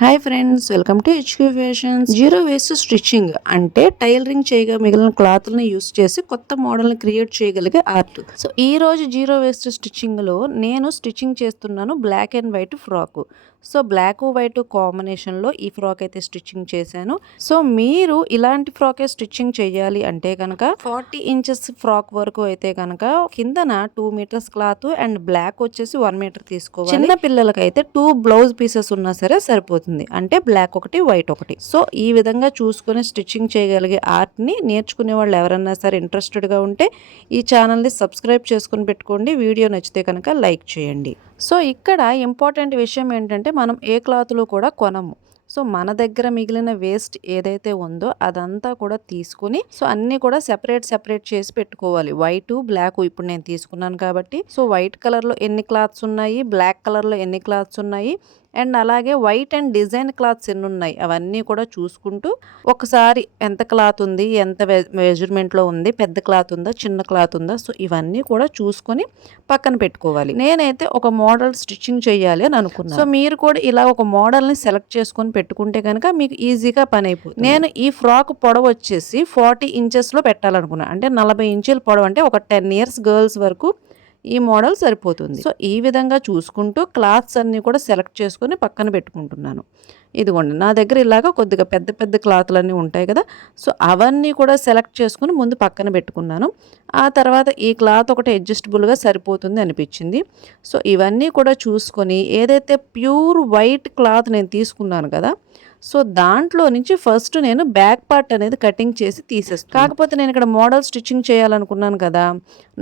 Hi friends, welcome to HQ fashions. Zero waste stitching అంటే tailoring చేయగా మిగిలిన క్లాత్లను use చేసి కొత్త మోడల్ని క్రియేట్ చేయగలిగే ఆర్ట్. సో ఈ రోజు జీరో వేస్ట్ స్టిచ్చింగ్లో నేను స్టిచ్చింగ్ చేస్తున్నాను black and white frock. So black white కాంబినేషన్లో ఈ ఫ్రాక్ అయితే స్టిచ్చింగ్ చేశాను. సో మీరు ఇలాంటి ఫ్రాకే స్టిచ్చింగ్ చేయాలి అంటే కనుక 40 ఇంచెస్ ఫ్రాక్ వరకు అయితే కనుక కిందన 2 మీటర్స్ క్లాత్ అండ్ బ్లాక్ వచ్చేసి 1 మీటర్ తీసుకోవాలి. చిన్న పిల్లలకైతే 2 బ్లౌజ్ పీసెస్ ఉన్నా సరే సరిపోతుంది, అంటే బ్లాక్ ఒకటి వైట్ ఒకటి. సో ఈ విధంగా చూసుకొని స్టిచ్చింగ్ చేయగలిగే ఆర్ట్ని నేర్చుకునే వాళ్ళు ఎవరన్నా సరే ఇంట్రెస్టెడ్గా ఉంటే ఈ ఛానల్ని సబ్స్క్రైబ్ చేసుకుని పెట్టుకోండి. వీడియో నచ్చితే కనుక లైక్ చేయండి. సో ఇక్కడ ఇంపార్టెంట్ విషయం ఏంటంటే మనం ఏ క్లాత్లో కూడా కొనము. సో మన దగ్గర మిగిలిన వేస్ట్ ఏదైతే ఉందో అదంతా కూడా తీసుకుని సో అన్నీ కూడా సెపరేట్ చేసి పెట్టుకోవాలి. వైట్ బ్లాక్ ఇప్పుడు నేను తీసుకున్నాను కాబట్టి సో వైట్ కలర్లో ఎన్ని క్లాత్స్ ఉన్నాయి, బ్లాక్ కలర్లో ఎన్ని క్లాత్స్ ఉన్నాయి, అండ్ అలాగే వైట్ అండ్ డిజైన్ క్లాత్స్ ఎన్ని ఉన్నాయి అవన్నీ కూడా చూసుకుంటూ ఒకసారి ఎంత క్లాత్ ఉంది, ఎంత మెజర్మెంట్లో ఉంది, పెద్ద క్లాత్ ఉందా, చిన్న క్లాత్ ఉందా, సో ఇవన్నీ కూడా చూసుకొని పక్కన పెట్టుకోవాలి. నేనైతే ఒక మోడల్ స్టిచ్చింగ్ చేయాలి అని అనుకున్నాను. సో మీరు కూడా ఇలా ఒక మోడల్ని సెలెక్ట్ చేసుకొని పెట్టుకుంటే కనుక మీకు ఈజీగా పని అయిపోతుంది. నేను ఈ ఫ్రాక్ పొడవు వచ్చేసి 40 ఇంచెస్లో పెట్టాలనుకున్నాను. అంటే 40 ఇంచుల పొడవు, అంటే ఒక 10 ఇయర్స్ గర్ల్స్ వరకు ఈ మోడల్ సరిపోతుంది. సో ఈ విధంగా చూసుకుంటూ క్లాత్స్ అన్నీ కూడా సెలెక్ట్ చేసుకొని పక్కన పెట్టుకుంటున్నాను. ఇదిగోండి నా దగ్గర ఇలాగా కొద్దిగా పెద్ద పెద్ద క్లాత్లన్నీ ఉంటాయి కదా, సో అవన్నీ కూడా సెలెక్ట్ చేసుకుని ముందు పక్కన పెట్టుకున్నాను. ఆ తర్వాత ఈ క్లాత్ ఒకటి అడ్జస్టబుల్గా సరిపోతుంది అనిపించింది. సో ఇవన్నీ కూడా చూసుకొని ఏదైతే ప్యూర్ వైట్ క్లాత్ నేను తీసుకున్నాను కదా, సో దాంట్లో నుంచి ఫస్ట్ నేను బ్యాక్ పార్ట్ అనేది కటింగ్ చేసి తీసేస్తాను. కాకపోతే నేను ఇక్కడ మోడల్ స్టిచ్చింగ్ చేయాలనుకున్నాను కదా,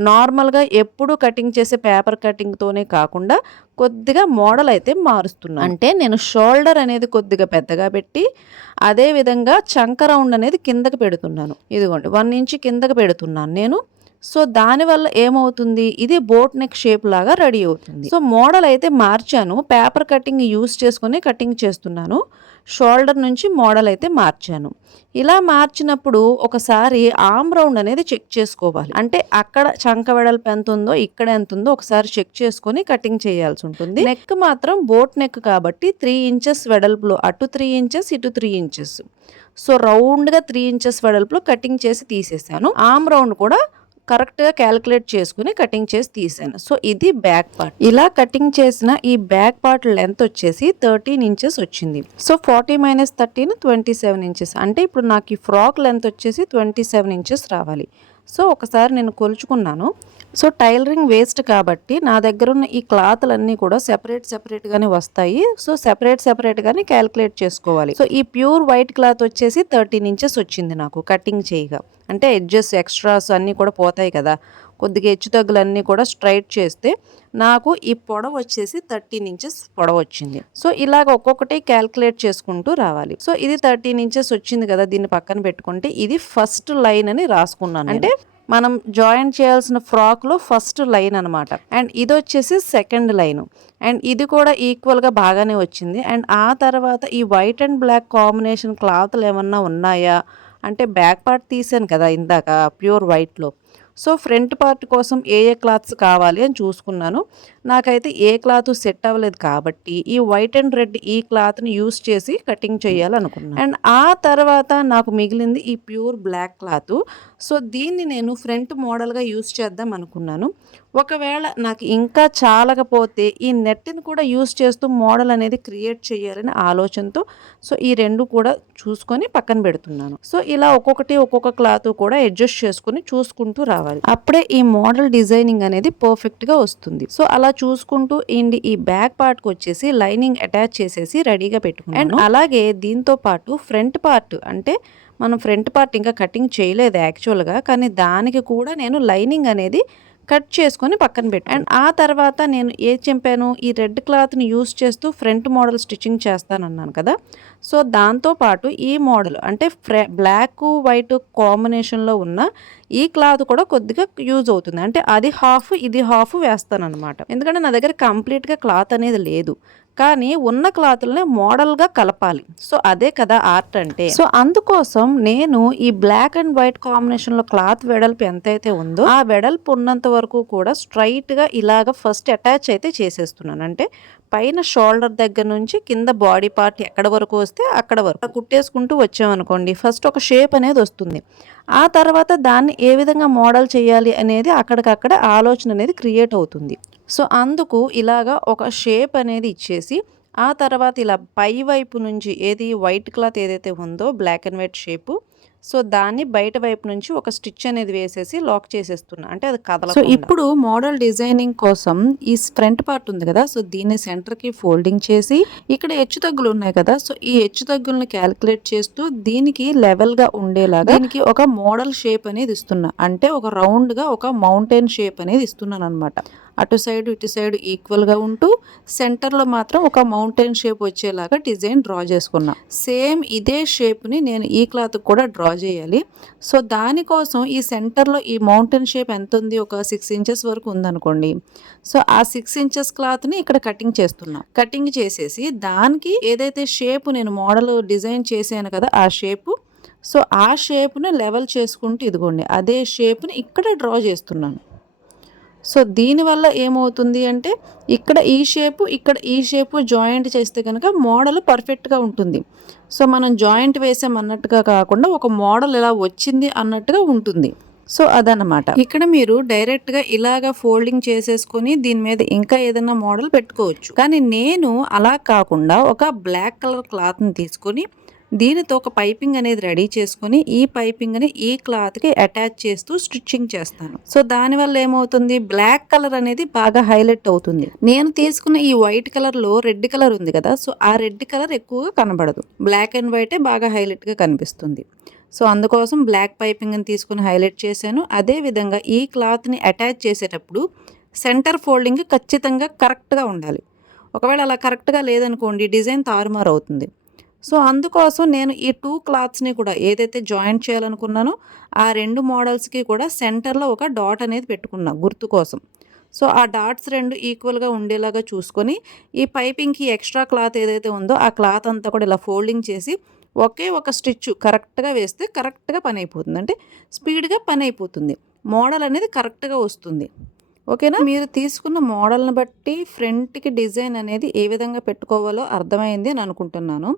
నార్మల్గా ఎప్పుడు కటింగ్ చేసే పేపర్ కటింగ్తోనే కాకుండా కొద్దిగా మోడల్ అయితే మారుస్తున్నాను. అంటే నేను షోల్డర్ అనేది కొద్దిగా పెద్దగా పెట్టి అదే విధంగా చంక రౌండ్ అనేది కిందకి పెడుతున్నాను. ఇదిగోండి 1 ఇంచ్ కిందకి పెడుతున్నాను నేను. సో దానివల్ల ఏమవుతుంది, ఇది బోట్ నెక్ షేప్ లాగా రెడీ అవుతుంది. సో మోడల్ అయితే మార్చాను, పేపర్ కటింగ్ యూస్ చేసుకుని కటింగ్ చేస్తున్నాను. షోల్డర్ నుంచి మోడల్ అయితే మార్చాను. ఇలా మార్చినప్పుడు ఒకసారి ఆర్మ్ రౌండ్ అనేది చెక్ చేసుకోవాలి. అంటే అక్కడ చంక వెడల్పు ఎంత ఉందో ఇక్కడ ఎంత ఉందో ఒకసారి చెక్ చేసుకొని కటింగ్ చేయాల్సి ఉంటుంది. నెక్ మాత్రం బోట్ నెక్ కాబట్టి 3 ఇంచెస్ వెడల్పులో అటు 3 ఇంచెస్ ఇటు 3 ఇంచెస్, సో రౌండ్గా 3 ఇంచెస్ వెడల్పులో కటింగ్ చేసి తీసేసాను. ఆర్మ్ రౌండ్ కూడా కరెక్ట్గా క్యాలిక్యులేట్ చేసుకుని కటింగ్ చేసి తీసాను. సో ఇది బ్యాక్ పార్ట్. ఇలా కటింగ్ చేసిన ఈ బ్యాక్ పార్ట్ లెంత్ వచ్చేసి 13 ఇంచెస్ వచ్చింది. So 40 - 13 27 inches. అంటే ఇప్పుడు నాకు ఈ ఫ్రాక్ లెంత్ వచ్చేసి 27 ఇంచెస్ రావాలి. సో ఒకసారి నేను కొలుచుకున్నాను. సో టైలరింగ్ వేస్ట్ కాబట్టి నా దగ్గర ఉన్న ఈ క్లాత్లన్నీ కూడా సెపరేట్గానే వస్తాయి. సో సెపరేట్గానే క్యాలిక్యులేట్ చేసుకోవాలి. సో ఈ ప్యూర్ వైట్ క్లాత్ వచ్చేసి 13 ఇంచెస్ వచ్చింది నాకు కటింగ్ చేయగా. అంటే ఎడ్జెస్ ఎక్స్ట్రాస్ అన్నీ కూడా పోతాయి కదా, కొద్దిగా హెచ్చు తగ్గులన్నీ కూడా స్ట్రైట్ చేస్తే నాకు ఈ పొడవు వచ్చేసి 13 ఇంచెస్ పొడవు వచ్చింది. సో ఇలాగ ఒక్కొక్కటి క్యాల్కులేట్ చేసుకుంటూ రావాలి. సో ఇది 13 ఇంచెస్ వచ్చింది కదా, దీన్ని పక్కన పెట్టుకుంటే ఇది ఫస్ట్ లైన్ అని రాసుకున్నాను. అంటే మనం జాయిన్ చేయాల్సిన ఫ్రాక్లో ఫస్ట్ లైన్ అనమాట. అండ్ ఇది వచ్చేసి సెకండ్ లైన్. అండ్ ఇది కూడా ఈక్వల్గా బాగానే వచ్చింది. అండ్ ఆ తర్వాత ఈ వైట్ అండ్ బ్లాక్ కాంబినేషన్ క్లాత్లు ఏమన్నా ఉన్నాయా అంటే బ్యాక్ పార్ట్ తీసాను కదా ఇందాక ప్యూర్ వైట్లో. సో ఫ్రంట్ పార్ట్ కోసం ఏ క్లాత్స్ కావాలి అని చూసుకున్నాను. నాకైతే ఏ క్లాత్ సెట్ అవ్వలేదు కాబట్టి ఈ వైట్ అండ్ రెడ్ ఈ క్లాత్ని యూస్ చేసి కటింగ్ చేయాలనుకున్నాను. అండ్ ఆ తర్వాత నాకు మిగిలింది ఈ ప్యూర్ బ్లాక్ క్లాత్. సో దీన్ని నేను ఫ్రంట్ మోడల్గా యూస్ చేద్దాం అనుకున్నాను. ఒకవేళ నాకు ఇంకా చాలకపోతే ఈ నెట్ని కూడా యూస్ చేస్తూ మోడల్ అనేది క్రియేట్ చేయాలనే ఆలోచనతో సో ఈ రెండు కూడా చూసుకొని పక్కన పెడుతున్నాను. సో ఇలా ఒక్కొక్క క్లాత్ కూడా అడ్జస్ట్ చేసుకుని చూసుకుంటూ రావాలి. అప్పుడే ఈ మోడల్ డిజైనింగ్ అనేది పర్ఫెక్ట్గా వస్తుంది. సో అలా చూసుకుంటూ ఈ బ్యాక్ పార్ట్కి వచ్చేసి లైనింగ్ అటాచ్ చేసేసి రెడీగా పెట్టుకున్నాను. అండ్ అలాగే దీంతో పాటు ఫ్రంట్ పార్ట్, అంటే మనం ఫ్రంట్ పార్ట్ ఇంకా కటింగ్ చేయలేదు యాక్చువల్గా, కానీ దానికి కూడా నేను లైనింగ్ అనేది కట్ చేసుకొని పక్కన పెట్టాను. అండ్ ఆ తర్వాత నేను చెప్పాను, ఈ రెడ్ క్లాత్ని యూస్ చేస్తూ ఫ్రంట్ మోడల్ స్టిచ్చింగ్ చేస్తానన్నాను కదా. సో దాంతోపాటు ఈ మోడల్ అంటే బ్లాక్ వైట్ కాంబినేషన్లో ఉన్న ఈ క్లాత్ కూడా కొద్దిగా యూజ్ అవుతుంది. అంటే అది హాఫ్ ఇది హాఫ్ వేస్తాను అనమాట. ఎందుకంటే నా దగ్గర కంప్లీట్గా క్లాత్ అనేది లేదు. కానీ ఉన్న క్లాతుల్ని మోడల్గా కలపాలి. సో అదే కదా ఆర్ట్ అంటే. సో అందుకోసం నేను ఈ బ్లాక్ అండ్ వైట్ కాంబినేషన్లో క్లాత్ వెడల్పు ఎంతైతే ఉందో ఆ వెడల్పు ఉన్నంత వరకు కూడా స్ట్రైట్గా ఇలాగ ఫస్ట్ అటాచ్ అయితే చేసేస్తున్నాను. అంటే పైన షోల్డర్ దగ్గర నుంచి కింద బాడీ పార్ట్ ఎక్కడ వరకు వస్తే అక్కడ వరకు కుట్టేసుకుంటూ వచ్చామనుకోండి, ఫస్ట్ ఒక షేప్ అనేది వస్తుంది. ఆ తర్వాత దాన్ని ఏ విధంగా మోడల్ చేయాలి అనేది అక్కడికక్కడ ఆలోచన అనేది క్రియేట్ అవుతుంది. సో అందుకు ఇలాగా ఒక షేప్ అనేది ఇచ్చేసి ఆ తర్వాత ఇలా పై వైపు నుంచి ఏది వైట్ క్లాత్ ఏదైతే ఉందో black and white shape, so దాన్ని బయట వైపు నుంచి ఒక స్టిచ్ అనేది వేసేసి లాక్ చేసేస్తున్నా. అంటే అది కదలకుండా. సో ఇప్పుడు మోడల్ డిజైనింగ్ కోసం ఈ ఫ్రంట్ పార్ట్ ఉంది కదా, సో దీన్ని సెంటర్కి ఫోల్డింగ్ చేసి ఇక్కడ హెచ్చు తగ్గులు ఉన్నాయి కదా, సో ఈ హెచ్చు తగ్గుల్ని క్యాలిక్యులేట్ చేస్తూ దీనికి లెవెల్గా ఉండేలాగా దీనికి ఒక మోడల్ షేప్ అనేది ఇస్తున్నా. అంటే ఒక రౌండ్గా ఒక మౌంటైన్ షేప్ అనేది ఇస్తున్నాను అనమాట. అటు సైడ్ ఇటు సైడ్ ఈక్వల్గా ఉంటూ సెంటర్లో మాత్రం ఒక మౌంటైన్ షేప్ వచ్చేలాగా డిజైన్ డ్రా చేసుకున్నా. సేమ్ ఇదే షేప్ని నేను ఈ క్లాత్ కూడా డ్రా చేయాలి. సో దానికోసం ఈ సెంటర్లో ఈ మౌంటైన్ షేప్ ఎంత ఉంది, ఒక 6 ఇంచెస్ వరకు ఉందనుకోండి. సో ఆ 6 ఇంచెస్ క్లాత్ని ఇక్కడ కటింగ్ చేస్తున్నా. కటింగ్ చేసేసి దానికి ఏదైతే షేప్ నేను మోడల్ డిజైన్ చేశాను కదా ఆ షేపు, సో ఆ షేప్ను లెవెల్ చేసుకుంటూ ఇదిగోండి అదే షేప్ని ఇక్కడ డ్రా చేస్తున్నాను. సో దీనివల్ల ఏమవుతుంది అంటే ఇక్కడ ఈ షేపు ఇక్కడ ఈ షేపు జాయింట్ చేస్తే కనుక మోడల్ పర్ఫెక్ట్గా ఉంటుంది. సో మనం జాయింట్ వేసామన్నట్టుగా కాకుండా ఒక మోడల్ ఇలా వచ్చింది అన్నట్టుగా ఉంటుంది. సో అదనమాట. ఇక్కడ మీరు డైరెక్ట్గా ఇలాగా ఫోల్డింగ్ చేసేసుకొని దీని మీద ఇంకా ఏదైనా మోడల్ పెట్టుకోవచ్చు. కానీ నేను అలా కాకుండా ఒక బ్లాక్ కలర్ క్లాత్ని తీసుకొని దీనితో ఒక పైపింగ్ అనేది రెడీ చేసుకొని ఈ పైపింగ్ని ఈ క్లాత్కి అటాచ్ చేస్తూ స్టిచ్చింగ్ చేస్తాను. సో దానివల్ల ఏమవుతుంది, బ్లాక్ కలర్ అనేది బాగా హైలైట్ అవుతుంది. నేను తీసుకున్న ఈ వైట్ కలర్లో రెడ్ కలర్ ఉంది కదా, సో ఆ రెడ్ కలర్ ఎక్కువగా కనబడదు, బ్లాక్ అండ్ వైటే బాగా హైలైట్గా కనిపిస్తుంది. సో అందుకోసం బ్లాక్ పైపింగ్ని తీసుకుని హైలైట్ చేశాను. అదేవిధంగా ఈ క్లాత్ని అటాచ్ చేసేటప్పుడు సెంటర్ ఫోల్డింగ్ ఖచ్చితంగా కరెక్ట్గా ఉండాలి. ఒకవేళ అలా కరెక్ట్గా లేదనుకోండి డిజైన్ తారుమారు అవుతుంది. సో అందుకోసం నేను ఈ 2 క్లాత్స్ని కూడా ఏదైతే జాయింట్ చేయాలనుకున్నానో ఆ 2 మోడల్స్కి కూడా సెంటర్లో ఒక డాట్ అనేది పెట్టుకున్నా గుర్తు కోసం. సో ఆ డాట్స్ 2 ఈక్వల్గా ఉండేలాగా చూసుకొని ఈ పైపింగ్కి ఎక్స్ట్రా క్లాత్ ఏదైతే ఉందో ఆ క్లాత్ అంతా కూడా ఇలా ఫోల్డింగ్ చేసి ఒకే ఒక స్టిచ్ కరెక్ట్గా వేస్తే కరెక్ట్గా పని అయిపోతుంది. అంటే స్పీడ్గా పని అయిపోతుంది, మోడల్ అనేది కరెక్ట్గా వస్తుంది. ఓకేనా. మీరు తీసుకున్న మోడల్ని బట్టి ఫ్రంట్కి డిజైన్ అనేది ఏ విధంగా పెట్టుకోవాలో అర్థమైంది అని అనుకుంటున్నాను.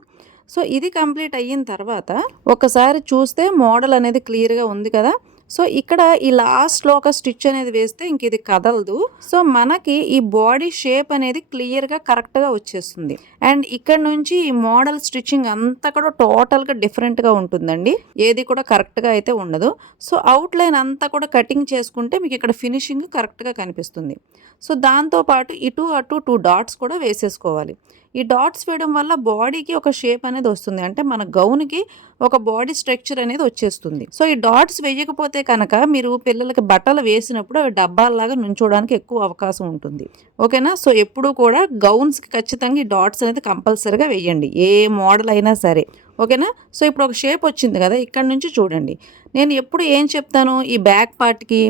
సో ఇది కంప్లీట్ అయిన తర్వాత ఒకసారి చూస్తే మోడల్ అనేది క్లియర్గా ఉంది కదా. సో ఇక్కడ ఈ లాస్ట్లో ఒక స్టిచ్ అనేది వేస్తే ఇంక ఇది కదలదు. సో మనకి ఈ బాడీ షేప్ అనేది క్లియర్గా కరెక్ట్గా వచ్చేస్తుంది. అండ్ ఇక్కడ నుంచి ఈ మోడల్ స్టిచ్చింగ్ అంతా కూడా టోటల్గా డిఫరెంట్గా ఉంటుందండి, ఏది కూడా కరెక్ట్గా అయితే ఉండదు. సో అవుట్లైన్ అంతా కూడా కటింగ్ చేసుకుంటే మీకు ఇక్కడ ఫినిషింగ్ కరెక్ట్గా కనిపిస్తుంది. సో దాంతోపాటు ఇటు అటు 2 డాట్స్ కూడా వేసేసుకోవాలి. ఈ డాట్స్ వేయడం వల్ల బాడీకి ఒక షేప్ అనేది వస్తుంది, అంటే మన గౌన్కి ఒక బాడీ స్ట్రక్చర్ అనేది వచ్చేస్తుంది. సో ఈ డాట్స్ వేయకపోతే కనుక మీరు పిల్లలకి బట్టలు వేసినప్పుడు అవి డబ్బాల్లాగా నుంచోడానికి ఎక్కువ అవకాశం ఉంటుంది. ఓకేనా. సో ఎప్పుడు కూడా గౌన్స్కి ఖచ్చితంగా ఈ డాట్స్ అనేది కంపల్సరీగా వేయండి, ఏ మోడల్ అయినా సరే. ఓకేనా. సో ఇప్పుడు ఒక షేప్ వచ్చింది కదా, ఇక్కడ నుంచి చూడండి. నేను ఎప్పుడు ఏం చెప్తాను, ఈ బ్యాక్ పార్ట్కి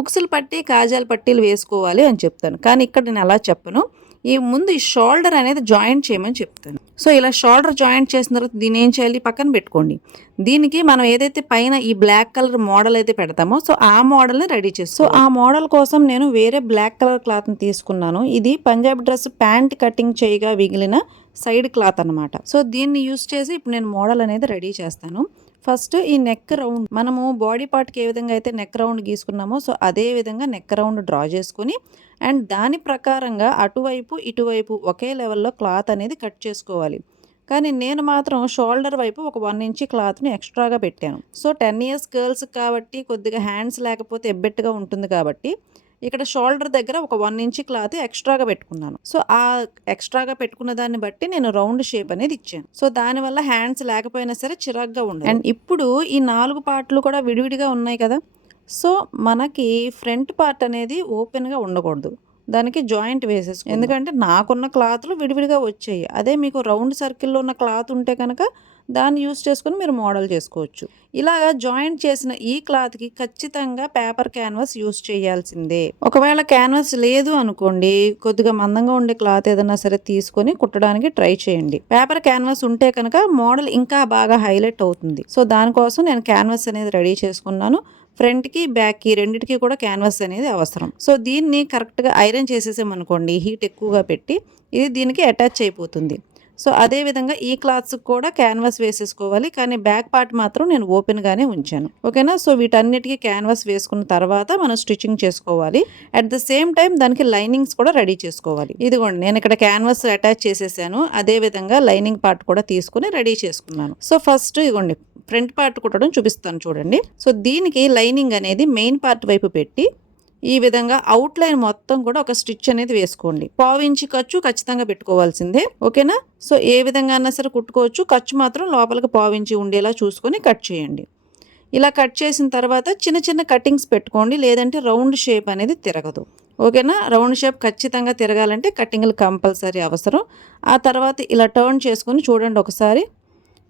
ఉక్సులు పట్టి కాజాల పట్టీలు వేసుకోవాలి అని చెప్తాను, కానీ ఇక్కడ నేను అలా చెప్పను. ఈ ముందు ఈ షోల్డర్ అనేది జాయింట్ చేయమని చెప్తాను. సో ఇలా షోల్డర్ జాయింట్ చేసిన తర్వాత దీన్ని ఏం చేయాలి, పక్కన పెట్టుకోండి. దీనికి మనం ఏదైతే పైన ఈ బ్లాక్ కలర్ మోడల్ అయితే పెడతామో సో ఆ మోడల్ని రెడీ చేస్తాం. సో ఆ మోడల్ కోసం నేను వేరే బ్లాక్ కలర్ క్లాత్ని తీసుకున్నాను. ఇది పంజాబీ డ్రెస్ ప్యాంట్ కటింగ్ చేయగా మిగిలిన సైడ్ క్లాత్ అనమాట. సో దీన్ని యూస్ చేసి ఇప్పుడు నేను మోడల్ అనేది రెడీ చేస్తాను. ఫస్ట్ ఈ నెక్ రౌండ్ మనము బాడీ పార్ట్కి ఏ విధంగా అయితే నెక్ రౌండ్ గీసుకున్నామో సో అదే విధంగా నెక్ రౌండ్ డ్రా చేసుకుని అండ్ దాని ప్రకారంగా అటువైపు ఇటువైపు ఒకే లెవెల్లో క్లాత్ అనేది కట్ చేసుకోవాలి. కానీ నేను మాత్రం షోల్డర్ వైపు ఒక 1 ఇంచ్ క్లాత్ని ఎక్స్ట్రాగా పెట్టాను. సో 10 ఇయర్స్ గర్ల్స్ కాబట్టి కొద్దిగా హ్యాండ్స్ లేకపోతే ఎబ్బెట్టుగా ఉంటుంది కాబట్టి ఇక్కడ షోల్డర్ దగ్గర ఒక 1 ఇంచ్ క్లాత్ ఎక్స్ట్రాగా పెట్టుకున్నాను. సో ఆ ఎక్స్ట్రాగా పెట్టుకున్న దాన్ని బట్టి నేను రౌండ్ షేప్ అనేది ఇచ్చాను. సో దానివల్ల హ్యాండ్స్ లేకపోయినా సరే చిరాగ్గా ఉండదు. అండ్ ఇప్పుడు ఈ 4 పార్ట్లు కూడా విడివిడిగా ఉన్నాయి కదా. సో మనకి ఫ్రంట్ పార్ట్ అనేది ఓపెన్గా ఉండకూడదు, దానికి జాయింట్ వేసేసుకో. ఎందుకంటే నాకున్న క్లాత్లు విడివిడిగా వచ్చాయి. అదే మీకు రౌండ్ సర్కిల్లో ఉన్న క్లాత్ ఉంటే కనుక దాన్ని యూస్ చేసుకొని మీరు మోడల్ చేసుకోవచ్చు. ఇలాగా జాయింట్ చేసిన ఈ క్లాత్కి ఖచ్చితంగా పేపర్ క్యాన్వాస్ యూస్ చేయాల్సిందే. ఒకవేళ క్యాన్వాస్ లేదు అనుకోండి, కొద్దిగా మందంగా ఉండే క్లాత్ ఏదైనా సరే తీసుకొని కుట్టడానికి ట్రై చేయండి. పేపర్ క్యాన్వాస్ ఉంటే కనుక మోడల్ ఇంకా బాగా హైలైట్ అవుతుంది. సో దానికోసం నేను క్యాన్వాస్ అనేది రెడీ చేసుకున్నాను. ఫ్రంట్కి బ్యాక్కి రెండింటికి కూడా క్యాన్వాస్ అనేది అవసరం. సో దీన్ని కరెక్ట్గా ఐరన్ చేసేసామనుకోండి, హీట్ ఎక్కువగా పెట్టి ఇది దీనికి అటాచ్ అయిపోతుంది. సో అదేవిధంగా ఈ క్లాత్స్కి కూడా క్యాన్వాస్ వేసేసుకోవాలి. కానీ బ్యాక్ పార్ట్ మాత్రం నేను ఓపెన్గానే ఉంచాను. ఓకేనా. సో వీటన్నిటికీ క్యాన్వాస్ వేసుకున్న తర్వాత మనం స్టిచ్చింగ్ చేసుకోవాలి. అట్ ద సేమ్ టైం దానికి లైనింగ్స్ కూడా రెడీ చేసుకోవాలి. ఇదిగోండి నేను ఇక్కడ క్యాన్వాస్ అటాచ్ చేసేసాను. అదేవిధంగా లైనింగ్ పార్ట్ కూడా తీసుకుని రెడీ చేసుకున్నాను. సో ఫస్ట్ ఇదిగోండి ఫ్రంట్ పార్ట్ కుట్టడం చూపిస్తాను చూడండి. సో దీనికి లైనింగ్ అనేది మెయిన్ పార్ట్ వైపు పెట్టి ఈ విధంగా అవుట్ లైన్ మొత్తం కూడా ఒక స్టిచ్ అనేది వేసుకోండి. 1/2 ఇంచ్ ఖర్చు ఖచ్చితంగా పెట్టుకోవాల్సిందే. ఓకేనా. సో ఏ విధంగా అయినా సరే కుట్టుకోవచ్చు. ఖర్చు మాత్రం లోపలికి 1/2 ఇంచ్ ఉండేలా చూసుకొని కట్ చేయండి. ఇలా కట్ చేసిన తర్వాత చిన్న చిన్న కటింగ్స్ పెట్టుకోండి, లేదంటే రౌండ్ షేప్ అనేది తిరగదు. ఓకేనా. రౌండ్ షేప్ ఖచ్చితంగా తిరగాలంటే కటింగ్లు కంపల్సరీ అవసరం. ఆ తర్వాత ఇలా టర్న్ చేసుకొని చూడండి ఒకసారి,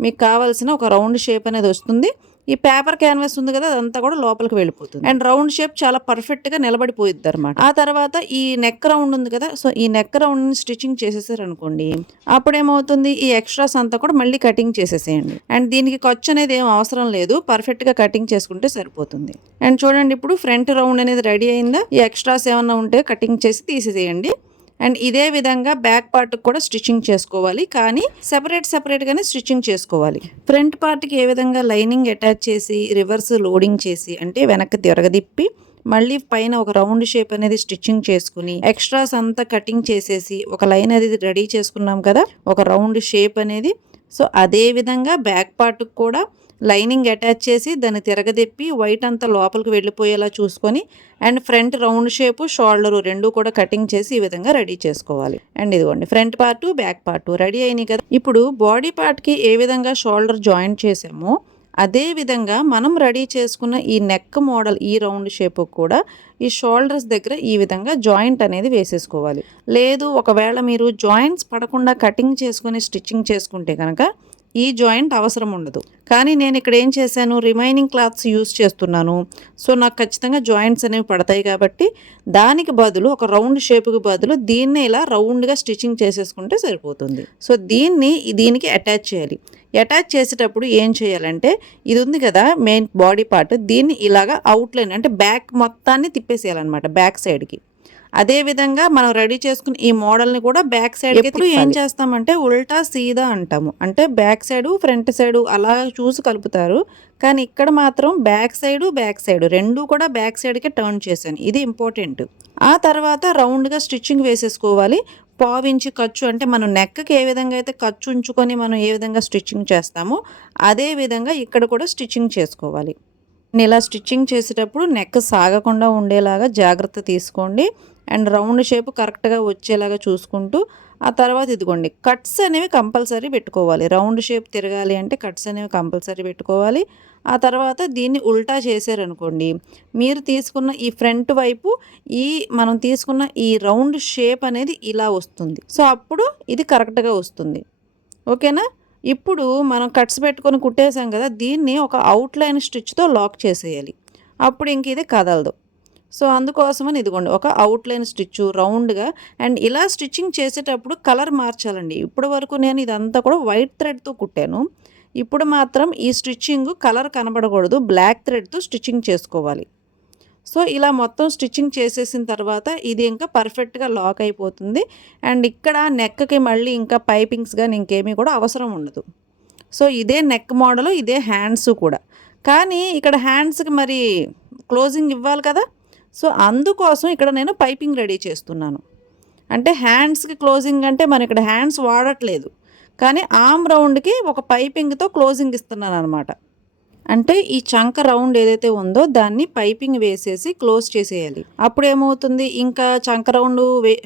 మీకు కావాల్సిన ఒక రౌండ్ షేప్ అనేది వస్తుంది. ఈ పేపర్ క్యాన్వాస్ ఉంది కదా, అదంతా కూడా లోపలికి వెళ్ళిపోతుంది. అండ్ రౌండ్ షేప్ చాలా పర్ఫెక్ట్గా నిలబడిపోయిద్ది అనమాట. ఆ తర్వాత ఈ నెక్ రౌండ్ ఉంది కదా, సో ఈ నెక్ రౌండ్ని స్టిచ్చింగ్ చేసేసారు అనుకోండి, అప్పుడేమవుతుంది, ఈ ఎక్స్ట్రాస్ అంతా కూడా మళ్ళీ కటింగ్ చేసేసేయండి. అండ్ దీనికి ఖర్చు అనేది ఏం అవసరం లేదు, పర్ఫెక్ట్గా కటింగ్ చేసుకుంటే సరిపోతుంది. అండ్ చూడండి ఇప్పుడు ఫ్రంట్ రౌండ్ అనేది రెడీ అయిందా. ఈ ఎక్స్ట్రాస్ ఏమన్నా ఉంటే కటింగ్ చేసి తీసేసేయండి. అండ్ ఇదే విధంగా బ్యాక్ పార్ట్కి కూడా స్టిచ్చింగ్ చేసుకోవాలి, కానీ సెపరేట్గానే స్టిచ్చింగ్ చేసుకోవాలి. ఫ్రంట్ పార్ట్కి ఏ విధంగా లైనింగ్ అటాచ్ చేసి రివర్స్ లోడింగ్ చేసి, అంటే వెనక్కి తిరగదిప్పి మళ్ళీ పైన ఒక రౌండ్ షేప్ అనేది స్టిచ్చింగ్ చేసుకుని ఎక్స్ట్రాస్ అంతా కటింగ్ చేసేసి ఒక లైన్ అనేది రెడీ చేసుకున్నాం కదా, ఒక రౌండ్ షేప్ అనేది. సో అదే విధంగా బ్యాక్ పార్ట్కి కూడా లైనింగ్ అటాచ్ చేసి దాన్ని తిరగదిప్పి వైట్ అంతా లోపలికి వెళ్ళిపోయేలా చూసుకొని and front round shape shoulder రెండు కూడా కటింగ్ చేసి ఈ విధంగా రెడీ చేసుకోవాలి. అండ్ ఇదిగోండి front part back part ready అయినాయి కదా. ఇప్పుడు బాడీ పార్ట్కి ఏ విధంగా షోల్డర్ జాయింట్ చేసామో అదే విధంగా మనం రెడీ చేసుకున్న ఈ నెక్ మోడల్ ఈ రౌండ్ షేప్ కూడా ఈ షోల్డర్స్ దగ్గర ఈ విధంగా జాయింట్ అనేది వేసేసుకోవాలి. లేదు ఒకవేళ మీరు జాయింట్స్ పడకుండా కటింగ్ చేసుకుని స్టిచ్చింగ్ చేసుకుంటే కనుక ఈ జాయింట్ అవసరం ఉండదు. కానీ నేను ఇక్కడ ఏం చేశాను, రిమైనింగ్ క్లాత్స్ యూస్ చేస్తున్నాను. సో నాకు ఖచ్చితంగా జాయింట్స్ అనేవి పడతాయి కాబట్టి దానికి బదులు ఒక రౌండ్ షేప్కి బదులు దీన్ని ఇలా రౌండ్గా స్టిచ్చింగ్ చేసేసుకుంటే సరిపోతుంది. సో దీనికి అటాచ్ చేయాలి. అటాచ్ చేసేటప్పుడు ఏం చేయాలంటే ఇది ఉంది కదా మెయిన్ బాడీ పార్ట్, దీన్ని ఇలాగా అవుట్లైన్ అంటే బ్యాక్ మొత్తాన్ని తిప్పేసేయాలన్నమాట బ్యాక్ సైడ్కి. అదేవిధంగా మనం రెడీ చేసుకున్న ఈ మోడల్ని కూడా బ్యాక్ సైడ్ ఎప్పుడు ఏం చేస్తామంటే ఉల్టా సీదా అంటాము, అంటే బ్యాక్ సైడు ఫ్రంట్ సైడు అలా చూసి కలుపుతారు. కానీ ఇక్కడ మాత్రం బ్యాక్ సైడు రెండు కూడా బ్యాక్ సైడ్కే టర్న్ చేశాను, ఇది ఇంపార్టెంట్. ఆ తర్వాత రౌండ్గా స్టిచ్చింగ్ వేసేసుకోవాలి. 1/2 ఇంచ్ ఖర్చు అంటే మనం నెక్కి ఏ విధంగా అయితే ఖర్చు ఉంచుకొని మనం ఏ విధంగా స్టిచ్చింగ్ చేస్తామో అదే విధంగా ఇక్కడ కూడా స్టిచ్చింగ్ చేసుకోవాలి. ఇలా స్టిచ్చింగ్ చేసేటప్పుడు నెక్ సాగకుండా ఉండేలాగా జాగ్రత్త తీసుకోండి. అండ్ రౌండ్ షేప్ కరెక్ట్గా వచ్చేలాగా చూసుకుంటూ ఆ తర్వాత ఇదిగోండి కట్స్ అనేవి కంపల్సరీ పెట్టుకోవాలి. రౌండ్ షేప్ తిరగాలి అంటే కట్స్ అనేవి కంపల్సరీ పెట్టుకోవాలి. ఆ తర్వాత దీన్ని ఉల్టా చేశారనుకోండి, మీరు తీసుకున్న ఈ ఫ్రంట్ వైపు మనం తీసుకున్న ఈ రౌండ్ షేప్ అనేది ఇలా వస్తుంది. సో అప్పుడు ఇది కరెక్ట్గా వస్తుంది. ఓకేనా. ఇప్పుడు మనం కట్స్ పెట్టుకొని కుట్టేసాం కదా, దీన్ని ఒక అవుట్లైన్ స్టిచ్తో లాక్ చేసేయాలి. అప్పుడు ఇంక ఇది కదలదు. సో అందుకోసమని ఇదిగోండి ఒక అవుట్లైన్ స్టిచ్ రౌండ్గా. అండ్ ఇలా స్టిచ్చింగ్ చేసేటప్పుడు కలర్ మార్చాలండి. ఇప్పటి వరకు నేను ఇదంతా కూడా వైట్ థ్రెడ్తో కుట్టాను. ఇప్పుడు మాత్రం ఈ స్టిచ్చింగ్ కలర్ కనబడకూడదు, బ్లాక్ థ్రెడ్తో స్టిచ్చింగ్ చేసుకోవాలి. సో ఇలా మొత్తం స్టిచ్చింగ్ చేసేసిన తర్వాత ఇది ఇంకా పర్ఫెక్ట్గా లాక్ అయిపోతుంది. అండ్ ఇక్కడ నెక్కి మళ్ళీ ఇంకా పైపింగ్స్ కానీ ఇంకేమీ కూడా అవసరం ఉండదు. సో ఇదే నెక్ మోడలు, ఇదే హ్యాండ్స్ కూడా. కానీ ఇక్కడ హ్యాండ్స్కి మరి క్లోజింగ్ ఇవ్వాలి కదా, సో అందుకోసం ఇక్కడ నేను పైపింగ్ రెడీ చేస్తున్నాను. అంటే హ్యాండ్స్కి క్లోజింగ్ అంటే మనం ఇక్కడ హ్యాండ్స్ వాడట్లేదు, కానీ ఆర్మ్ రౌండ్కి ఒక పైపింగ్తో క్లోజింగ్ ఇస్తున్నాను అనమాట. అంటే ఈ చంక రౌండ్ ఏదైతే ఉందో దాన్ని పైపింగ్ వేసేసి క్లోజ్ చేసేయాలి. అప్పుడు ఏమవుతుంది, ఇంకా చంక రౌండ్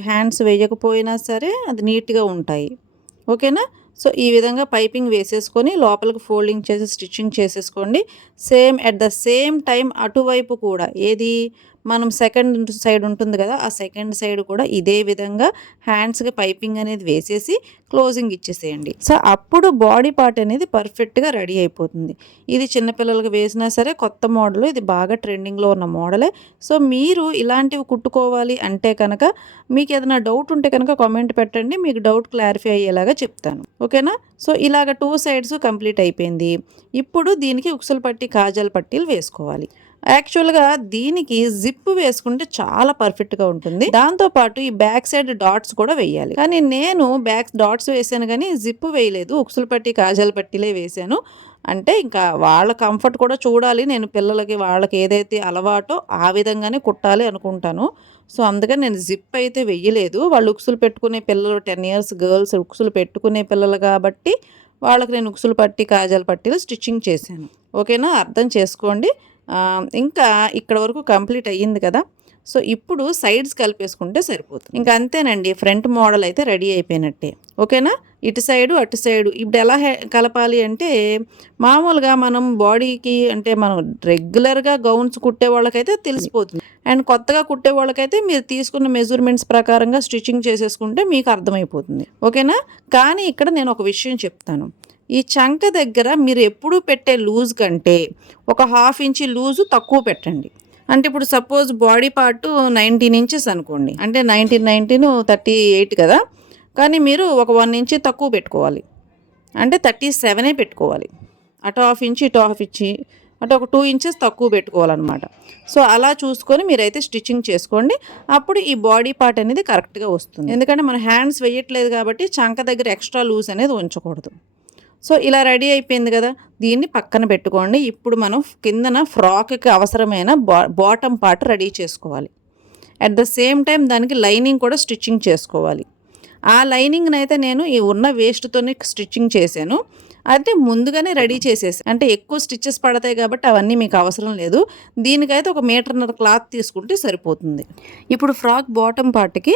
హ్యాండ్స్ వేయకపోయినా సరే అది నీట్గా ఉంటాయి. ఓకేనా. సో ఈ విధంగా పైపింగ్ వేసేసుకొని లోపలికి ఫోల్డింగ్ చేసి స్టిచ్చింగ్ చేసేసుకోండి. Same at the same time అటువైపు కూడా ఏది మనం సెకండ్ సైడ్ ఉంటుంది కదా, ఆ సెకండ్ సైడ్ కూడా ఇదే విధంగా హ్యాండ్స్కి పైపింగ్ అనేది వేసేసి క్లోజింగ్ ఇచ్చేసేయండి. సో అప్పుడు బాడీ పార్ట్ అనేది పర్ఫెక్ట్గా రెడీ అయిపోతుంది. ఇది చిన్నపిల్లలకు వేసినా సరే కొత్త మోడల్, ఇది బాగా ట్రెండింగ్లో ఉన్న మోడలే. సో మీరు ఇలాంటివి కుట్టుకోవాలి అంటే కనుక మీకు ఏదైనా డౌట్ ఉంటే కనుక కామెంట్ పెట్టండి, మీకు డౌట్ క్లారిఫై అయ్యేలాగా చెప్తాను. ఓకేనా? సో ఇలాగ 2 సైడ్స్ కంప్లీట్ అయిపోయింది. ఇప్పుడు దీనికి ఉక్సులు పట్టి కాజాల పట్టీలు వేసుకోవాలి. యాక్చువల్గా దీనికి జిప్ వేసుకుంటే చాలా పర్ఫెక్ట్గా ఉంటుంది. దాంతోపాటు ఈ బ్యాక్ సైడ్ డాట్స్ కూడా వేయాలి. కానీ నేను బ్యాక్ డాట్స్ వేసాను కానీ జిప్ వేయలేదు, ఉక్సులు పట్టి కాజాల పట్టీలే వేసాను. అంటే ఇంకా వాళ్ళ కంఫర్ట్ కూడా చూడాలి. నేను పిల్లలకి వాళ్ళకి ఏదైతే అలవాటో ఆ విధంగానే కుట్టాలి అనుకుంటాను. సో అందుకని నేను జిప్ అయితే వెయ్యలేదు. వాళ్ళు ఉక్సులు పెట్టుకునే పిల్లలు 10 ఇయర్స్ గర్ల్స్ ఉక్సులు పెట్టుకునే పిల్లలు కాబట్టి వాళ్ళకి నేను ఉక్సులు పట్టి కాజాల పట్టీలు స్టిచ్చింగ్ చేశాను. ఓకేనా? అర్థం చేసుకోండి. ఇంకా ఇక్కడ వరకు కంప్లీట్ అయ్యింది కదా. సో ఇప్పుడు సైడ్స్ కలిపేసుకుంటే సరిపోతుంది. ఇంకా అంతేనండి, ఫ్రంట్ మోడల్ అయితే రెడీ అయిపోయినట్టే. ఓకేనా? ఇటు సైడు అటు సైడు ఇప్పుడు ఎలా కలపాలి అంటే, మామూలుగా మనం బాడీకి అంటే మనం రెగ్యులర్గా గౌన్స్ కుట్టే వాళ్ళకైతే తెలిసిపోతుంది. అండ్ కొత్తగా కుట్టే వాళ్ళకైతే మీరు తీసుకున్న మెజర్మెంట్స్ ప్రకారంగా స్టిచ్చింగ్ చేసేసుకుంటే మీకు అర్థమైపోతుంది. ఓకేనా? కానీ ఇక్కడ నేను ఒక విషయం చెప్తాను. ఈ చంక దగ్గర మీరు ఎప్పుడూ పెట్టే లూజ్ కంటే ఒక 1/2 ఇంచ్ లూజు తక్కువ పెట్టండి. అంటే ఇప్పుడు సపోజ్ బాడీ పార్ట్ 19 ఇంచెస్ అనుకోండి, అంటే 19 38 కదా, కానీ మీరు ఒక 1 ఇంచ్ తక్కువ పెట్టుకోవాలి. అంటే 37 పెట్టుకోవాలి. అటు 1/2 ఇంచ్ ఇటు 1/2 ఇంచ్, అంటే ఒక 2 ఇంచెస్ తక్కువ పెట్టుకోవాలన్నమాట. సో అలా చూసుకొని మీరైతే స్టిచ్చింగ్ చేసుకోండి. అప్పుడు ఈ బాడీ పార్ట్ అనేది కరెక్ట్గా వస్తుంది. ఎందుకంటే మనం హ్యాండ్స్ వేయట్లేదు కాబట్టి చంక దగ్గర ఎక్స్ట్రా లూజ్ అనేది ఉంచకూడదు. సో ఇలా రెడీ అయిపోయింది కదా, దీన్ని పక్కన పెట్టుకోండి. ఇప్పుడు మనం కిందన ఫ్రాక్కి అవసరమైన బాటమ్ పార్ట్ రెడీ చేసుకోవాలి. అట్ ద సేమ్ టైం దానికి లైనింగ్ కూడా స్టిచ్చింగ్ చేసుకోవాలి. ఆ లైనింగ్ని అయితే నేను ఈ ఉన్న వేస్ట్తోనే స్టిచ్చింగ్ చేశాను. అయితే ముందుగానే రెడీ చేసేసి, అంటే ఎక్కువ స్టిచ్చెస్ పడతాయి కాబట్టి అవన్నీ మీకు అవసరం లేదు. దీనికైతే 1.5 మీటర్ క్లాత్ తీసుకుంటే సరిపోతుంది. ఇప్పుడు ఫ్రాక్ బాటమ్ పార్ట్కి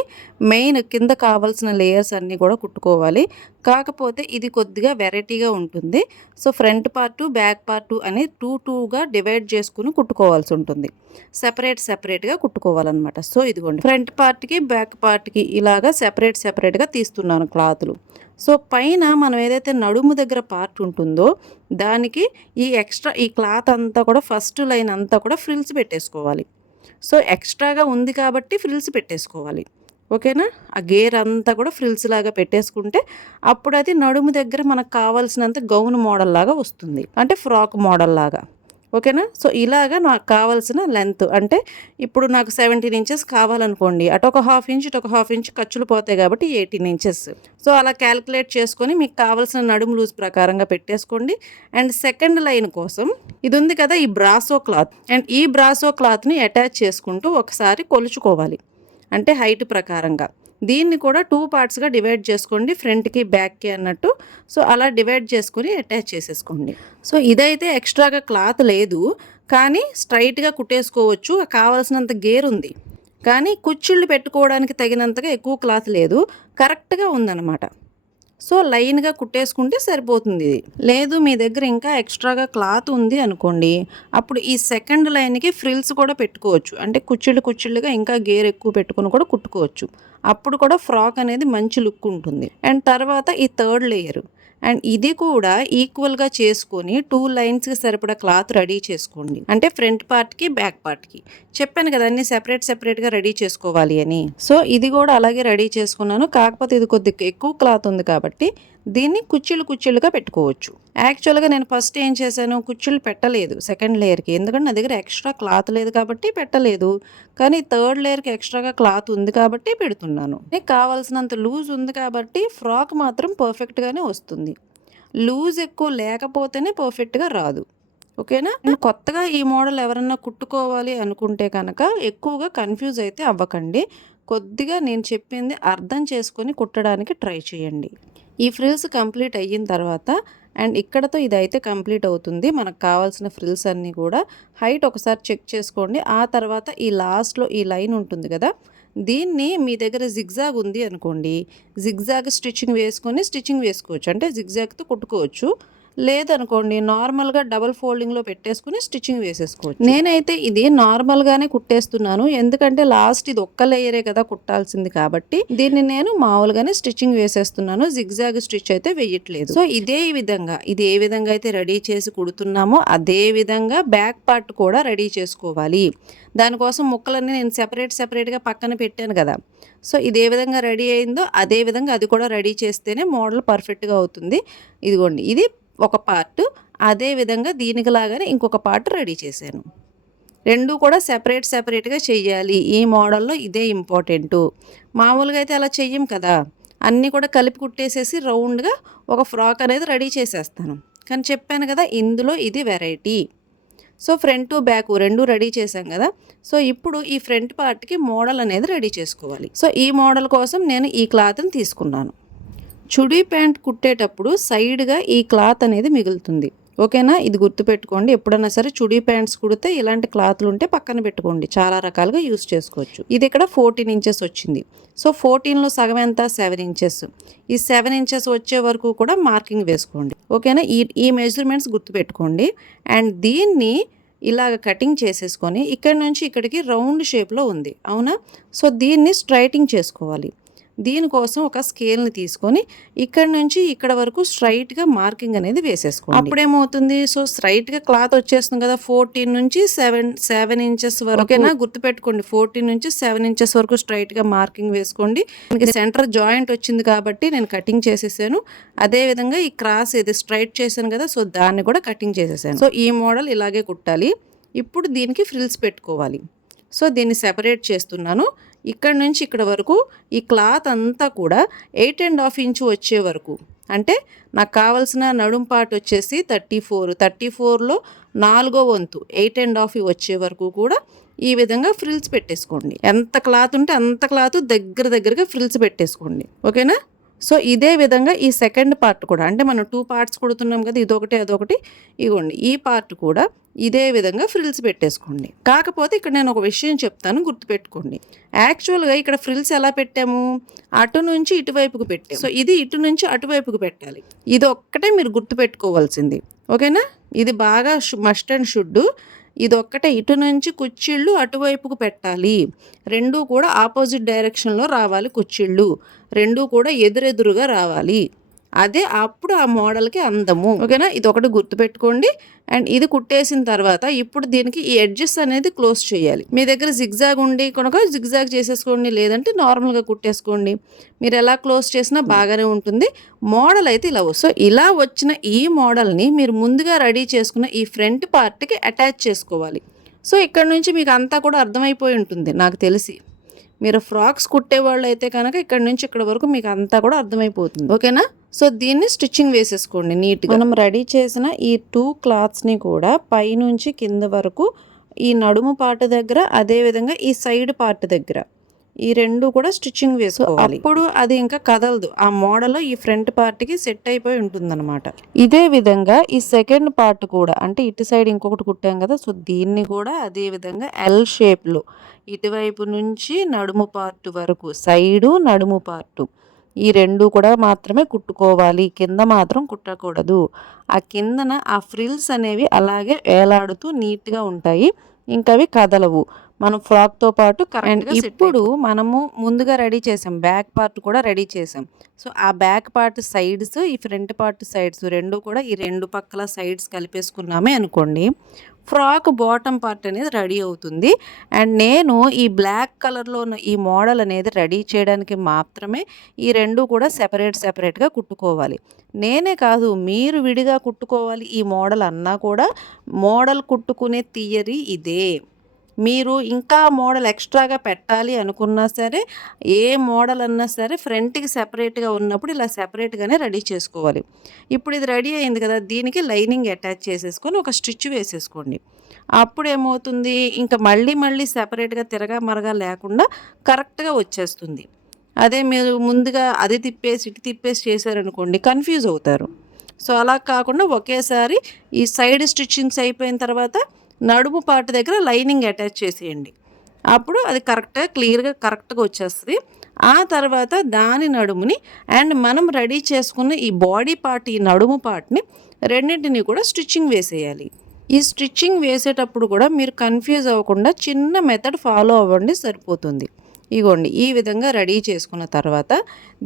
మెయిన్ కింద కావాల్సిన లేయర్స్ అన్నీ కూడా కుట్టుకోవాలి. కాకపోతే ఇది కొద్దిగా వెరైటీగా ఉంటుంది. So front part back part అని 2గా డివైడ్ చేసుకుని కుట్టుకోవాల్సి ఉంటుంది. సెపరేట్గా కుట్టుకోవాలన్నమాట. సో ఇదిగోండి, ఫ్రంట్ పార్ట్కి బ్యాక్ పార్ట్కి ఇలాగా సెపరేట్గా తీస్తున్నాను క్లాతులు. సో పైన మనం ఏదైతే నడుము దగ్గర పార్ట్ ఉంటుందో దానికి ఈ క్లాత్ అంతా కూడా ఫస్ట్ లైన్ అంతా కూడా ఫ్రిల్స్ పెట్టేసుకోవాలి. సో ఎక్స్ట్రాగా ఉంది కాబట్టి ఫ్రిల్స్ పెట్టేసుకోవాలి. ఓకేనా? ఆ గేర్ అంతా కూడా ఫ్రిల్స్ లాగా పెట్టేసుకుంటే అప్పుడు అది నడుము దగ్గర మనకు కావాల్సినంత గౌన్ మోడల్ లాగా వస్తుంది, అంటే ఫ్రాక్ మోడల్ లాగా. ఓకేనా? సో ఇలాగా నాకు కావాల్సిన లెంత్, అంటే ఇప్పుడు నాకు 17 ఇంచెస్ కావాలనుకోండి, అటు ఒక 1/2 ఇంచ్ ఇటు ఒక 1/2 ఇంచ్ ఖర్చులు పోతాయి కాబట్టి 18 ఇంచెస్. సో అలా క్యాలిక్యులేట్ చేసుకొని మీకు కావాల్సిన నడుము లూజ్ ప్రకారంగా పెట్టేసుకోండి. అండ్ సెకండ్ లైన్ కోసం ఇది ఉంది కదా, ఈ బ్రాసో క్లాత్, అండ్ ఈ బ్రాసో క్లాత్ని అటాచ్ చేసుకుంటూ ఒకసారి కొలుచుకోవాలి, అంటే హైట్ ప్రకారంగా. దీన్ని కూడా 2 పార్ట్స్గా డివైడ్ చేసుకోండి, ఫ్రంట్కి బ్యాక్కి అన్నట్టు. సో అలా డివైడ్ చేసుకొని అటాచ్ చేసేసుకోండి. సో ఇదైతే ఎక్స్ట్రాగా క్లాత్ లేదు, కానీ స్ట్రైట్గా కుట్టేసుకోవచ్చు. కావాల్సినంత గేర్ ఉంది, కానీ కుచ్చిళ్ళు పెట్టుకోవడానికి తగినంతగా ఎక్కువ క్లాత్ లేదు, కరెక్ట్గా ఉందన్నమాట. సో లైన్గా కుట్టేసుకుంటే సరిపోతుంది. లేదు మీ దగ్గర ఇంకా ఎక్స్ట్రాగా క్లాత్ ఉంది అనుకోండి, అప్పుడు ఈ సెకండ్ లైన్కి ఫ్రిల్స్ కూడా పెట్టుకోవచ్చు, అంటే కుచ్చిళ్ళుగా ఇంకా గేర్ ఎక్కువ పెట్టుకుని కూడా కుట్టుకోవచ్చు. అప్పుడు కూడా ఫ్రాక్ అనేది మంచి లుక్ ఉంటుంది. అండ్ తర్వాత ఈ థర్డ్ లేయర్, అండ్ ఇది కూడా ఈక్వల్గా చేసుకొని 2 లైన్స్కి సరిపడా క్లాత్ రెడీ చేసుకోండి, అంటే ఫ్రంట్ పార్ట్కి బ్యాక్ పార్ట్కి. చెప్పాను కదా అన్ని సెపరేట్గా రెడీ చేసుకోవాలి అని. సో ఇది కూడా అలాగే రెడీ చేసుకున్నాను, కాకపోతే ఇది కొద్దిగా ఎక్కువ క్లాత్ ఉంది కాబట్టి దీన్ని కుచ్చిళ్ళుగా పెట్టుకోవచ్చు. యాక్చువల్గా నేను ఫస్ట్ ఏం చేశాను, కుచ్చిళ్ళు పెట్టలేదు సెకండ్ లేయర్కి, ఎందుకంటే నా దగ్గర ఎక్స్ట్రా క్లాత్ లేదు కాబట్టి పెట్టలేదు. కానీ థర్డ్ లేయర్కి ఎక్స్ట్రాగా క్లాత్ ఉంది కాబట్టి పెడుతున్నాను. నీకు కావాల్సినంత లూజ్ ఉంది కాబట్టి ఫ్రాక్ మాత్రం పర్ఫెక్ట్గానే వస్తుంది. లూజ్ ఎక్కువ లేకపోతేనే పర్ఫెక్ట్గా రాదు. ఓకేనా? కొత్తగా ఈ మోడల్ ఎవరన్నా కుట్టుకోవాలి అనుకుంటే కనుక ఎక్కువగా కన్ఫ్యూజ్ అయితే అవ్వకండి. కొద్దిగా నేను చెప్పింది అర్థం చేసుకొని కుట్టడానికి ట్రై చేయండి. ఈ ఫ్రిల్స్ కంప్లీట్ అయిన తర్వాత, అండ్ ఇక్కడతో ఇదైతే కంప్లీట్ అవుతుంది. మనకు కావాల్సిన ఫ్రిల్స్ అన్నీ కూడా హైట్ ఒకసారి చెక్ చేసుకోండి. ఆ తర్వాత ఈ లాస్ట్లో ఈ లైన్ ఉంటుంది కదా, దీన్ని మీ దగ్గర జిగ్జాగ్ ఉంది అనుకోండి, జిగ్జాగ్ స్టిచ్చింగ్ వేసుకోవచ్చు, అంటే జిగ్జాగ్తో కుట్టుకోవచ్చు. లేదనుకోండి నార్మల్గా డబల్ ఫోల్డింగ్లో పెట్టేసుకుని స్టిచ్చింగ్ వేసేసుకోవచ్చు. నేనైతే ఇది నార్మల్గానే కుట్టేస్తున్నాను, ఎందుకంటే లాస్ట్ ఇది ఒక్క లేయరే కదా కుట్టాల్సింది కాబట్టి దీన్ని నేను మామూలుగానే స్టిచ్చింగ్ వేసేస్తున్నాను, జిగ్జాగ్ స్టిచ్ అయితే వేయట్లేదు. సో ఇదే విధంగా ఇది ఏ విధంగా అయితే రెడీ చేసి కుడుతున్నామో అదే విధంగా బ్యాక్ పార్ట్ కూడా రెడీ చేసుకోవాలి. దానికోసం ముక్కలన్నీ నేను సెపరేట్గా పక్కన పెట్టాను కదా. సో ఇదే విధంగా రెడీ అయిందో అదే విధంగా అది కూడా రెడీ చేస్తేనే మోడల్ పర్ఫెక్ట్గా అవుతుంది. ఇదిగోండి ఇది ఒక పార్ట్, అదే విధంగా దీనికి లాగానే ఇంకొక పార్ట్ రెడీ చేశాను. రెండు కూడా సెపరేట్గా చెయ్యాలి. ఈ మోడల్లో ఇదే ఇంపార్టెంటు. మామూలుగా అయితే అలా చెయ్యం కదా, అన్నీ కూడా కలిపి కుట్టేసేసి రౌండ్గా ఒక ఫ్రాక్ అనేది రెడీ చేసేస్తాను. కానీ చెప్పాను కదా ఇందులో ఇది వెరైటీ. సో ఫ్రంట్ బ్యాక్ రెండు రెడీ చేశాం కదా. సో ఇప్పుడు ఈ ఫ్రంట్ పార్ట్కి మోడల్ అనేది రెడీ చేసుకోవాలి. సో ఈ మోడల్ కోసం నేను ఈ క్లాత్ని తీసుకున్నాను. చుడీ ప్యాంట్ కుట్టేటప్పుడు సైడ్గా ఈ క్లాత్ అనేది మిగులుతుంది, ఓకేనా. ఇది గుర్తుపెట్టుకోండి. ఎప్పుడైనా సరే చుడీ ప్యాంట్స్ కుడితే ఇలాంటి క్లాత్లు ఉంటే పక్కన పెట్టుకోండి, చాలా రకాలుగా యూస్ చేసుకోవచ్చు. ఇది ఇక్కడ 14 ఇంచెస్ వచ్చింది. సో 14లో సగం ఎంత, 7 ఇంచెస్. ఈ 7 ఇంచెస్ వచ్చే వరకు కూడా మార్కింగ్ వేసుకోండి, ఓకేనా. ఈ మెజర్మెంట్స్ గుర్తుపెట్టుకోండి. అండ్ దీన్ని ఇలాగ కటింగ్ చేసేసుకొని ఇక్కడ నుంచి ఇక్కడికి రౌండ్ షేప్లో ఉంది, అవునా. సో దీన్ని స్ట్రైటింగ్ చేసుకోవాలి. దీనికోసం ఒక స్కేల్ని తీసుకొని ఇక్కడ నుంచి ఇక్కడ వరకు స్ట్రైట్గా మార్కింగ్ అనేది వేసేసుకోండి. అప్పుడేమవుతుంది, సో స్ట్రైట్గా క్లాత్ వచ్చేస్తుంది కదా. 14 నుంచి 7 ఇంచెస్ వరకు, ఓకేనా. గుర్తుపెట్టుకోండి 14 నుంచి 7 ఇంచెస్ వరకు స్ట్రైట్గా మార్కింగ్ వేసుకోండి. మనకి సెంటర్ జాయింట్ వచ్చింది కాబట్టి నేను కటింగ్ చేసేసాను. అదేవిధంగా ఈ క్రాస్ ఏది స్ట్రైట్ చేశాను కదా, సో దాన్ని కూడా కటింగ్ చేసేసాను. సో ఈ మోడల్ ఇలాగే కుట్టాలి. ఇప్పుడు దీనికి ఫ్రిల్స్ పెట్టుకోవాలి. సో దీన్ని సెపరేట్ చేస్తున్నాను. ఇక్కడ నుంచి ఇక్కడ వరకు ఈ క్లాత్ అంతా కూడా 8.5 ఇంచు వచ్చే వరకు, అంటే నాకు కావాల్సిన నడుం పార్ట్ వచ్చేసి 34లో 4వ వంతు 8.5 వచ్చే వరకు కూడా ఈ విధంగా ఫ్రిల్స్ పెట్టేసుకోండి. ఎంత క్లాత్ ఉంటే అంత క్లాత్ దగ్గరగా ఫ్రిల్స్ పెట్టేసుకోండి, ఓకేనా. సో ఇదే విధంగా ఈ సెకండ్ పార్ట్ కూడా, అంటే మనం 2 పార్ట్స్ కుడుతున్నాం కదా, ఇదొకటి అదొకటి. ఇగోండి ఈ పార్ట్ కూడా ఇదే విధంగా ఫ్రిల్స్ పెట్టేసుకోండి. కాకపోతే ఇక్కడ నేను ఒక విషయం చెప్తాను, గుర్తుపెట్టుకోండి. యాక్చువల్గా ఇక్కడ ఫ్రిల్స్ ఎలా పెట్టాము, అటు నుంచి ఇటువైపుకు పెట్టాము. సో ఇది ఇటు నుంచి అటువైపుకు పెట్టాలి. ఇది ఒక్కటే మీరు గుర్తుపెట్టుకోవాల్సింది, ఓకేనా. ఇది బాగా మస్ట్ అండ్ షుడ్. ఇది ఒక్కటే, ఇటు నుంచి కుచ్చిళ్ళు అటువైపుకు పెట్టాలి. రెండూ కూడా ఆపోజిట్ డైరెక్షన్లో రావాలి కుచ్చిళ్ళు, రెండూ కూడా ఎదురెదురుగా రావాలి. అదే అప్పుడు ఆ మోడల్కి అందము, ఓకేనా. ఇది ఒకటి గుర్తుపెట్టుకోండి. అండ్ ఇది కుట్టేసిన తర్వాత ఇప్పుడు దీనికి ఈ ఎడ్జెస్ అనేది క్లోజ్ చేయాలి. మీ దగ్గర జిగ్జాగ్ ఉండి కనుక జిగ్జాగ్ చేసేసుకోండి, లేదంటే నార్మల్గా కుట్టేసుకోండి. మీరు ఎలా క్లోజ్ చేసినా బాగానే ఉంటుంది. మోడల్ అయితే ఇలా వస్తుంది. సో ఇలా వచ్చిన ఈ మోడల్ని మీరు ముందుగా రెడీ చేసుకున్న ఈ ఫ్రంట్ పార్ట్కి అటాచ్ చేసుకోవాలి. సో ఇక్కడ నుంచి మీకు అంతా కూడా అర్థమైపోయి ఉంటుంది నాకు తెలిసి. మీరు ఫ్రాక్స్ కుట్టేవాళ్ళు అయితే కనుక ఇక్కడ నుంచి ఇక్కడ వరకు మీకు అంతా కూడా అర్థమైపోతుంది, ఓకేనా. సో దీన్ని స్టిచ్చింగ్ వేసేసుకోండి నీట్గా. మనం రెడీ చేసిన ఈ 2 క్లాత్స్ని కూడా పైనుంచి కింద వరకు ఈ నడుము పార్ట్ దగ్గర, అదేవిధంగా ఈ సైడ్ పార్ట్ దగ్గర ఈ రెండు కూడా స్టిచ్చింగ్ వేసుకోవాలి. అప్పుడు అది ఇంకా కదలదు, ఆ మోడల్ ఈ ఫ్రంట్ పార్ట్కి సెట్ అయిపోయి ఉంటుందన్నమాట. ఇదే విధంగా ఈ సెకండ్ పార్ట్ కూడా, అంటే ఇటు సైడ్ ఇంకొకటి కుట్టాం కదా, సో దీన్ని కూడా అదే విధంగా ఎల్ షేప్లో ఇటువైపు నుంచి నడుము పార్ట్ వరకు, సైడు నడుము పార్టు ఈ రెండు కూడా మాత్రమే కుట్టుకోవాలి, కింద మాత్రం కుట్టకూడదు. ఆ కిందన ఆ ఫ్రిల్స్ అనేవి అలాగే వేలాడుతూ నీట్గా ఉంటాయి, ఇంకా అవి కదలవు. మనం ఫ్రాక్తో పాటు కరెంట్గా. ఇప్పుడు మనము ముందుగా రెడీ చేసాం, బ్యాక్ పార్ట్ కూడా రెడీ చేసాం. సో ఆ బ్యాక్ పార్ట్ సైడ్స్, ఈ ఫ్రంట్ పార్ట్ సైడ్స్ రెండు కూడా ఈ రెండు పక్కల సైడ్స్ కలిపేసుకున్నామే అనుకోండి, ఫ్రాక్ బాటమ్ పార్ట్ అనేది రెడీ అవుతుంది. అండ్ నేను ఈ బ్లాక్ కలర్లో ఉన్న ఈ మోడల్ అనేది రెడీ చేయడానికి మాత్రమే ఈ రెండు కూడా సెపరేట్గా కుట్టుకోవాలి. నేనే కాదు, మీరు విడిగా కుట్టుకోవాలి ఈ మోడల్ అన్నా కూడా మోడల్ కుట్టుకునే థియరీ ఇదే. మీరు ఇంకా మోడల్ ఎక్స్ట్రాగా పెట్టాలి అనుకున్నా సరే, ఏ మోడల్ అన్నా సరే ఫ్రంట్కి సెపరేట్గా ఉన్నప్పుడు ఇలా సెపరేట్గానే రెడీ చేసుకోవాలి. ఇప్పుడు ఇది రెడీ అయింది కదా, దీనికి లైనింగ్ అటాచ్ చేసేసుకొని ఒక స్టిచ్ వేసేసుకోండి. అప్పుడు ఏమవుతుంది, ఇంకా మళ్ళీ సెపరేట్గా తిరగా మరగా లేకుండా కరెక్ట్గా వచ్చేస్తుంది. అదే మీరు ముందుగా అది తిప్పేసి ఇటు తిప్పేసి చేశారనుకోండి, కన్ఫ్యూజ్ అవుతారు. సో అలా కాకుండా ఒకేసారి ఈ సైడ్ స్టిచ్చింగ్స్ అయిపోయిన తర్వాత నడుము పార్ట్ దగ్గర లైనింగ్ అటాచ్ చేసేయండి. అప్పుడు అది కరెక్ట్గా క్లియర్గా కరెక్ట్గా వచ్చేస్తుంది. ఆ తర్వాత దాని నడుముని అండ్ మనం రెడీ చేసుకున్న ఈ బాడీ పార్ట్, ఈ నడుము పార్ట్ని రెండింటిని కూడా స్టిచ్చింగ్ వేసేయాలి. ఈ స్టిచ్చింగ్ వేసేటప్పుడు కూడా మీరు కన్ఫ్యూజ్ అవ్వకుండా చిన్న మెథడ్ ఫాలో అవ్వండి, సరిపోతుంది. ఇగోండి ఈ విధంగా రెడీ చేసుకున్న తర్వాత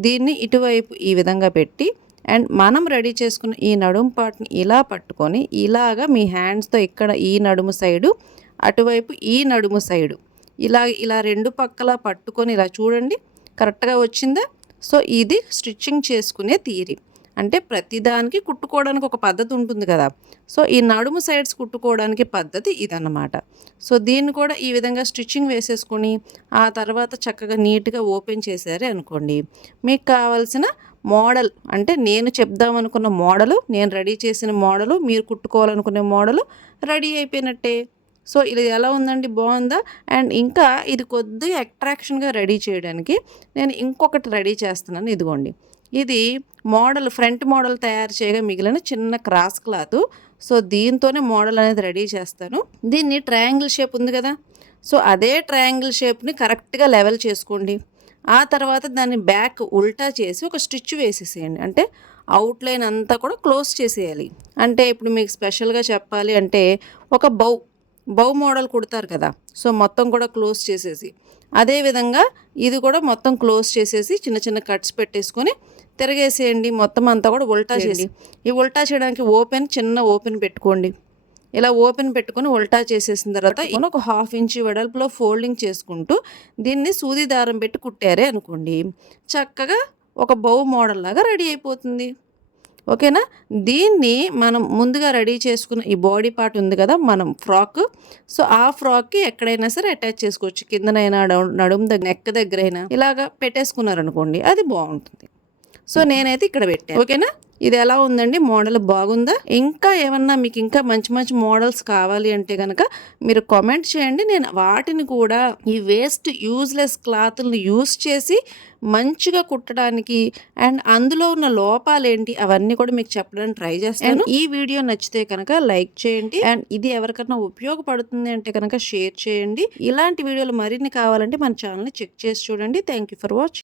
దీన్ని ఇటువైపు ఈ విధంగా పెట్టి అండ్ మనం రెడీ చేసుకున్న ఈ నడుము పార్ట్ని ఇలా పట్టుకొని ఇలాగా మీ హ్యాండ్స్తో ఇక్కడ ఈ నడుము సైడు, అటువైపు ఈ నడుము సైడు ఇలా రెండు పక్కల పట్టుకొని ఇలా చూడండి, కరెక్ట్గా వచ్చిందా? సో ఇది స్టిచ్చింగ్ చేసుకునే థియరీ. అంటే ప్రతిదానికి కుట్టుకోవడానికి ఒక పద్ధతి ఉంటుంది కదా. సో ఈ నడుము సైడ్స్ కుట్టుకోవడానికి పద్ధతి ఇదన్నమాట. సో దీన్ని కూడా ఈ విధంగా స్టిచ్చింగ్ వేసేసుకొని ఆ తర్వాత చక్కగా నీట్గా ఓపెన్ చేశారే అనుకోండి, మీకు కావాల్సిన మోడల్, అంటే నేను చెప్దామనుకున్న మోడలు, నేను రెడీ చేసిన మోడలు, మీరు కుట్టుకోవాలనుకునే మోడలు రెడీ అయిపోయినట్టే. సో ఇది ఎలా ఉందండి, బాగుందా? అండ్ ఇంకా ఇది కొద్దిగా అట్రాక్షన్గా రెడీ చేయడానికి నేను ఇంకొకటి రెడీ చేస్తున్నాను. ఇదిగోండి, ఇది మోడల్, ఫ్రంట్ మోడల్ తయారు చేయగా మిగిలిన చిన్న క్రాస్ క్లాత్. సో దీంతోనే మోడల్ అనేది రెడీ చేస్తాను. దీన్ని ట్రయాంగిల్ షేప్ ఉంది కదా, సో అదే ట్రయాంగిల్ షేప్ని కరెక్ట్గా లెవెల్ చేసుకోండి. ఆ తర్వాత దాన్ని బ్యాక్ ఉల్టా చేసి ఒక స్టిచ్ వేసేసేయండి. అంటే అవుట్లైన్ అంతా కూడా క్లోజ్ చేసేయాలి. అంటే ఇప్పుడు మీకు స్పెషల్గా చెప్పాలి అంటే ఒక బౌ మోడల్ కుడతారు కదా, సో మొత్తం కూడా క్లోజ్ చేసేసి, అదేవిధంగా ఇది కూడా మొత్తం క్లోజ్ చేసేసి చిన్న చిన్న కట్స్ పెట్టేసుకొని తిరగేసేయండి. మొత్తం అంతా కూడా ఉల్టా చేసి, ఈ ఉల్టా చేయడానికి చిన్న ఓపెన్ పెట్టుకోండి. ఇలా ఓపెన్ పెట్టుకొని ఉల్టా చేసేసిన తర్వాత ఒక 1/2 ఇంచ్ వెడల్పులో ఫోల్డింగ్ చేసుకుంటూ దీన్ని సూది దారం పెట్టి కుట్టారే అనుకోండి, చక్కగా ఒక బౌ మోడల్ లాగా రెడీ అయిపోతుంది. ఓకేనా? దీన్ని మనం ముందుగా రెడీ చేసుకున్న ఈ బాడీ పార్ట్ ఉంది కదా, మనం ఫ్రాక్, సో ఆ ఫ్రాక్కి ఎక్కడైనా సరే అటాచ్ చేసుకోవచ్చు. కిందనైనా నడుము దగ్గర, నెక్ దగ్గర అయినా ఇలాగా పెట్టేసుకున్నారనుకోండి, అది బాగుంటుంది. సో నేనైతే ఇక్కడ పెట్టాను. ఓకేనా? ఇది ఎలా ఉందండి, మోడల్ బాగుందా? ఇంకా ఏమన్నా మీకు ఇంకా మంచి మంచి మోడల్స్ కావాలి అంటే కనుక మీరు కామెంట్ చేయండి. నేను వాటిని కూడా ఈ వేస్ట్ యూజ్లెస్ క్లాత్ని యూజ్ చేసి మంచిగా కుట్టడానికి అండ్ అందులో ఉన్న లోపాలు ఏంటి అవన్నీ కూడా మీకు చెప్పడానికి ట్రై చేస్తాను. ఈ వీడియో నచ్చితే కనుక లైక్ చేయండి అండ్ ఇది ఎవరికైనా ఉపయోగపడుతుంది అంటే కనుక షేర్ చేయండి. ఇలాంటి వీడియోలు మరిన్ని కావాలంటే మన ఛానల్ని చెక్ చేసి చూడండి. Thank you for watching.